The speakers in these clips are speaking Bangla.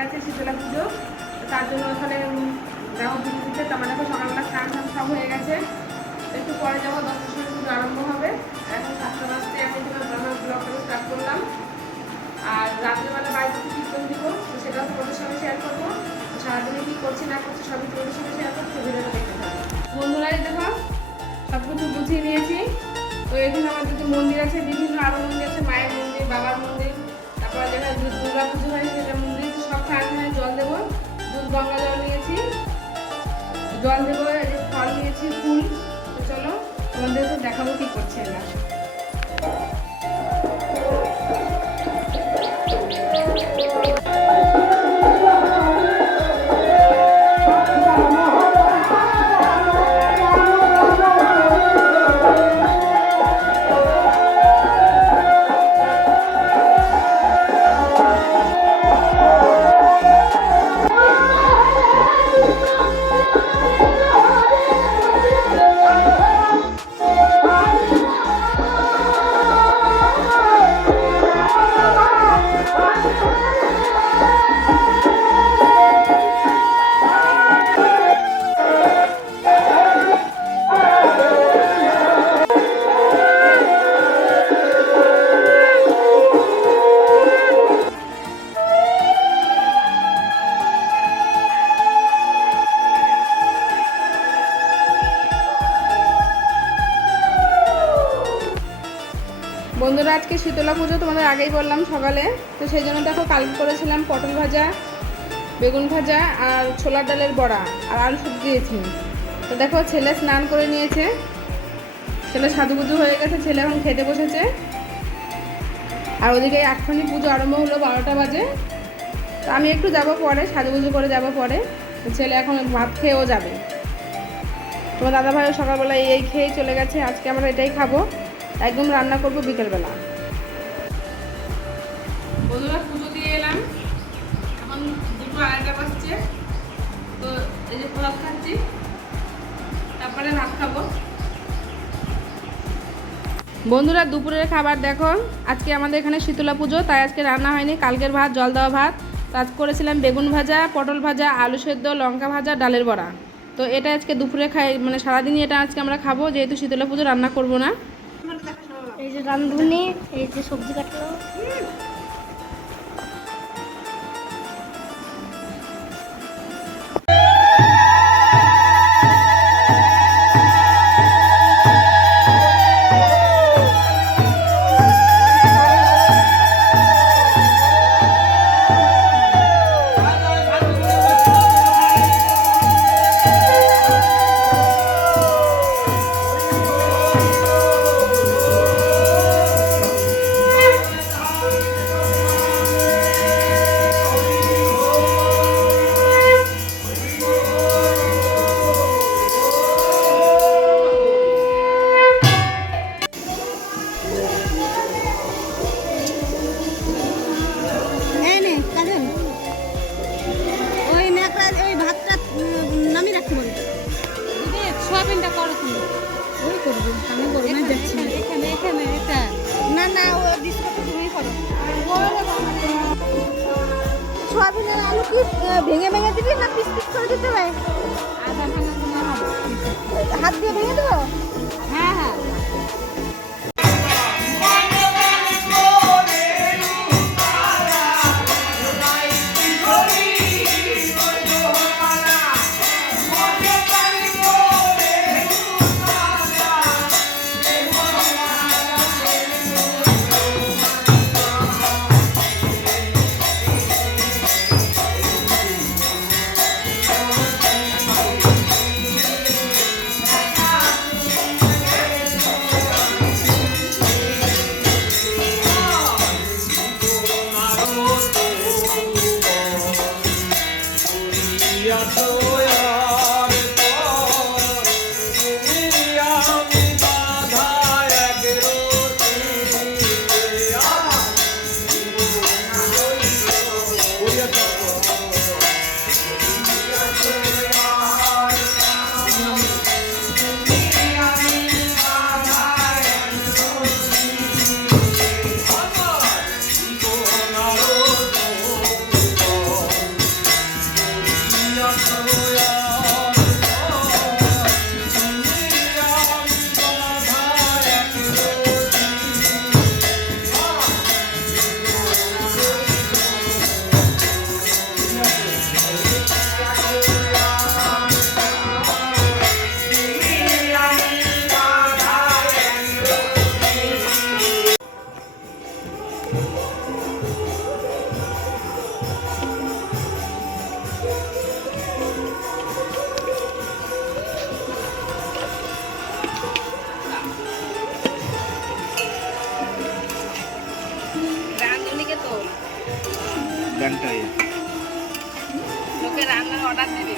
গেছে শীতলা পুজো, তার জন্য ওখানে যাবো পুজো দিতে। তো আমাদের সকালবেলা স্নান টান সব হয়ে গেছে, একটু পরে যাবো, 10টার সময় পুজো আরম্ভ হবে। এখন 7টা বাজতে আমি আমার ব্লগটা স্টার্ট করলাম। আর রাত্রেবেলা বাড়িতে কীর্তন দিব, তো সেটাও তোমাদের সঙ্গে শেয়ার করবো। সারাদিনে কী করছি না করছি সবই তোমাদের সঙ্গে শেয়ার করবো, ভিডিওটা দেখতে থাকো। বন্ধুরা দেখো সব কিছু গুছিয়ে নিয়েছি। তো এখানে আমার দুটো মন্দির আছে, বিভিন্ন আরও মন্দির আছে, মায়ের মন্দির, বাবার মন্দির, তারপর যেখানে দুর্গা পুজো হয় সেটা মন্দির, সব এখানে জল দেবো। দুধ গঙ্গা জল নিয়েছি, জল দেবো, ফল নিয়েছি, ফুল। তো চলো তোমাদের তো দেখাবো কী করছে এরা। বন্ধুরা আজকে শীতলা পুজো তোমাদের আগেই বললাম সকালে, তো সেই জন্য দেখো কালকে করেছিলাম পটল ভাজা, বেগুন ভাজা আর ছোলার ডালের বড়া আর আলু সবজি দিয়েছি। তো দেখো ছেলে স্নান করে নিয়েছে, ছেলে সাজুগুজু হয়ে গেছে, ছেলে এখন খেতে বসেছে। আর ওদিকে এক্ষুনি পুজো আরম্ভ হলো, 12টা বাজে। তো আমি একটু যাবো পরে, সাজুগুজু করে যাবো পরে। তো ছেলে এখন ভাত খেয়েও যাবে। তোমার দাদাভাইও সকালবেলা এই খেয়েই চলে গেছে, আজকে আমরা এটাই খাবো, একদম রান্না করবো বিকেলবেলা। বন্ধুরা পুজো দিয়ে এলাম, এখন 2:30 বাজছে। তো এই যে প্রসাদ খাচ্ছি, তারপরে ভাত খাবো। বন্ধুরা দুপুরের খাবার দেখো, আজকে আমাদের এখানে শীতলা পুজো, তাই আজকে রান্না হয়নি। কালকের ভাত, জল দেওয়া ভাত। তো আজ করেছিলাম বেগুন ভাজা, পটল ভাজা, আলু সেদ্ধ, লঙ্কা ভাজা, ডালের বড়া। তো এটা আজকে দুপুরে খাই, মানে সারাদিনই এটা আজকে আমরা খাবো, যেহেতু শীতলা পুজো রান্না করবো না। এই যে রান্ধুনি, এই যে সবজি কাটলো। সোয়াবিনটা করো তুমি, ওই করবো আমি গরমে যাচ্ছি না। এখানে এখানে এটা না না, ও ডিসকাটা তুমি করো। সোয়াবিনের আলু কি ভেঙে ভেঙে দিবি না পিস পিস করে দিতে হবে? আধা ভাঙা তোমার হবে, হাত দিয়ে ভেঙে দেবো? হ্যাঁ হ্যাঁ। রান্নার অর্ডার দিবে।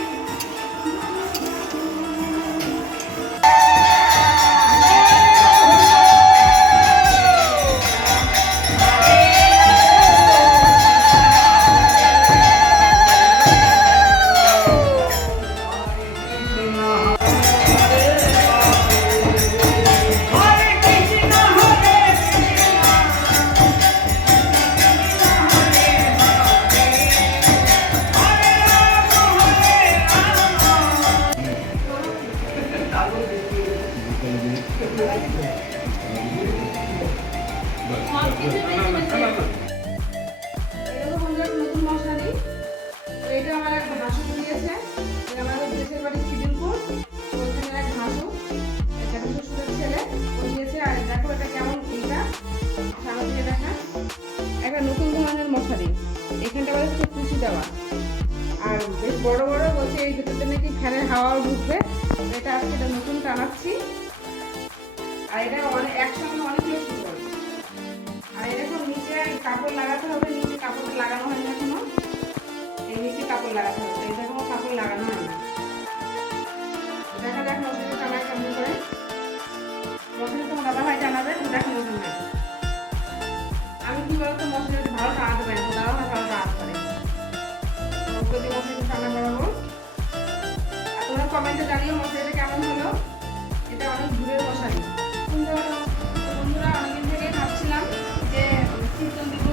নতুন ধরনের মশারি, এখানটা বলে হচ্ছে কুচি দেওয়া আর বেশ বড় বড় বলছে এই দুটোতে নাকি ফ্যানের হাওয়াও ঢুকবে। এটা আজকে এটা নতুন টানাচ্ছি আর এটা অনেক একসঙ্গে অনেকগুলো সুন্দর। আর এরকম নিচে কাপড় লাগাতে হবে, নিচে কাপড় লাগানো হয় না এখনো, এই নিচে কাপড় লাগাতে হবে, এটা কোনো কাপড় লাগানো হয় না। দেখা যাক মশারি টানায় কেমন করে, মশারি তোমার দাদা ভাই জানাবে দেখা নতুন নাই। আমি কি বলতো মশারি ভালো টানাতে পারি, দাদা ভাই ভালো টানাতে পারে, যদি মশারি টানা বাড়াবো। আর তোমরা কমেন্টে জানিও মশারিটা কেমন হলো। এটা অনেক দূরের মশারি, সুন্দর হলো। বন্ধুরা অনেকদিন থেকে ভাবছিলাম যে কীর্তন দিব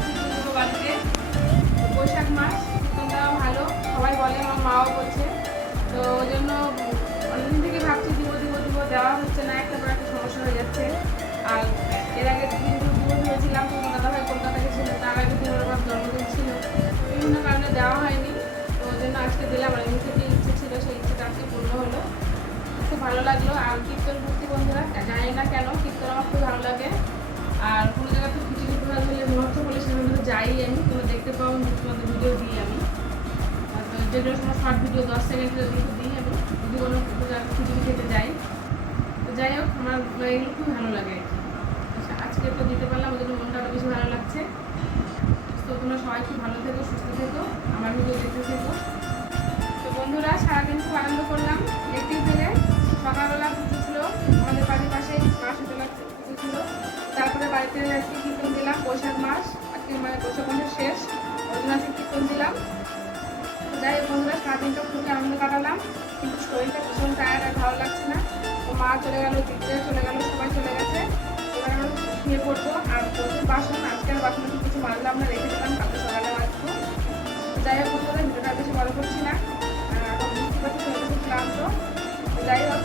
বাড়িতে, বৈশাখ মাস কীর্তনটাও ভালো, সবাই বলে, আমার মাও বলছে, তো ওই জন্য অনেকদিন থেকে ভাবছি দিব দিব দিব, দেওয়া হচ্ছে না, একটা পর একটা সমস্যা হয়ে যাচ্ছে। আর এর আগে কিন্তু দিব দিয়েছিলাম, তো দাদা ভাই কলকাতা গেছিল, তার আগে দিন ওর বাবার জন্মদিন ছিল, বিভিন্ন কারণে দেওয়া হয়নি, তো ওই জন্য আজকে দিলাম। আর এমনি থেকে ইচ্ছে ছিল, সেই ইচ্ছেটা আজকে পূর্ণ হলো, খুব ভালো লাগলো। আর কীর্তন ভর্তি বন্ধুরা, জানি না কেন কীর্তন আমার খুব ভালো লাগে। আর কোনো জায়গাতে কিছু কিছু হলে মুহূর্ত বলে সেখানে যাই আমি, কোনো দেখতে পাবো তোমাদের ভিডিও দিই আমি, যেগুলো সময় শর্ট ভিডিও 10 সেকেন্ডের ভিডিও দিই আমি, যদি কোনো খিচুড়ি খেতে যাই। তো যাই হোক, আমার এগুলো খুব ভালো লাগে আর কি। আজকে তো দিতে পারলাম, ওদের মনটা আরও বেশি ভালো লাগছে। তো তোমরা সবাই খুব ভালো থেকো, সুস্থ থেকো, আমার ভিডিও দেখতে থেকো। তো বন্ধুরা সারাদিন খুব আনন্দ করলাম দেখতেই পেলে। সকালবেলা পুজো ছিল আমাদের বাড়ির পাশেই, মাস বেলা পুজো ছিল, তারপরে বাড়িতে আজকে কীর্তন দিলাম, বৈশাখ মাস আজকে মানে বৈশাখ মাসের শেষ, ওই জন্য আজকে কীর্তন দিলাম। যাই হোক বন্ধুরা, সারাদিনটা খুবই আনন্দ কাটালাম, কিন্তু শরীরটা ভীষণ টায়ার্ড, আর ভালো লাগছে না। তো মা চলে গেল, দিদিরা চলে গেল, সবাই চলে গেছে, এবার আমরা শুয়ে পড়বো। আর প্রচুর বাসন, আজকে আর বাসন কিছু মাজলাম না, রেখে দিলাম, কালকে সকালে মাজবো। যাই হোক বন্ধুরা, ভিডিওটা বেশি বড় করছি না, এখন বুঝতে পারছি শরীরটা খুব ক্লান্ত। তো যাই হোক,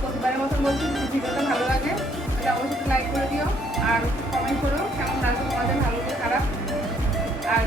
প্রতিবারের মতন বলছি, যদি ভিডিওটা ভালো লাগে তাহলে অবশ্যই লাইক করে দিও, আর কমেন্ট করো কেমন লাগবে তোমাদের, ভালো করে খারাপ। আর